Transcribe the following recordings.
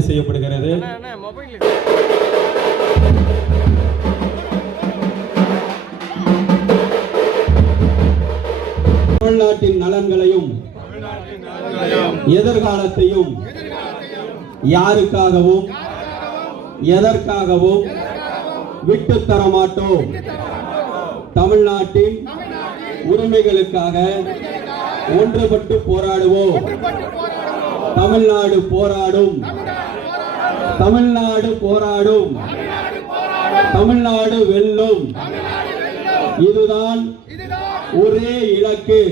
செய்யப்படுகிறது. தமிழ்நாட்டின் நலன்களையும் எதிர்காலத்தையும் யாருக்காகவும் எதற்காகவும் விட்டு தர மாட்டோம். தமிழ்நாட்டின் உரிமைகளுக்காக ஒன்றுபட்டு போராடுவோம். தமிழ்நாடு போராடும். தமிழ்நாடு போராடும். தமிழ்நாடு வெல்லும். இதுதான் ஒரே இலக்கு.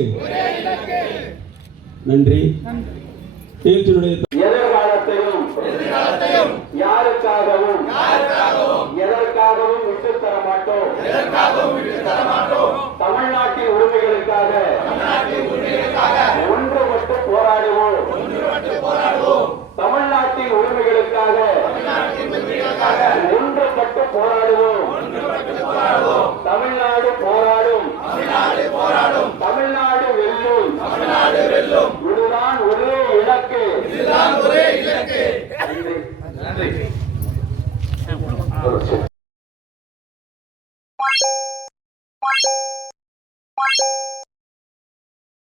நன்றி. நிகழ்ச்சியினுடைய எதிர்காலத்தையும் யாருக்காகவும் எதற்காகவும் விட்டு தர மாட்டோம் தமிழ்நாட்டின் உரிமைகளுக்காக ஒன்றுபட்டு போராடுவோம். தமிழ்நாட்டின் உரிமைகளுக்காக ஒன்றுபட்டு போராடுவோம். தமிழ்நாடு போராடும் போராடும். தமிழ்நாடு வெல்லும். இதுதான் ஒரே இலக்கு. நன்றி.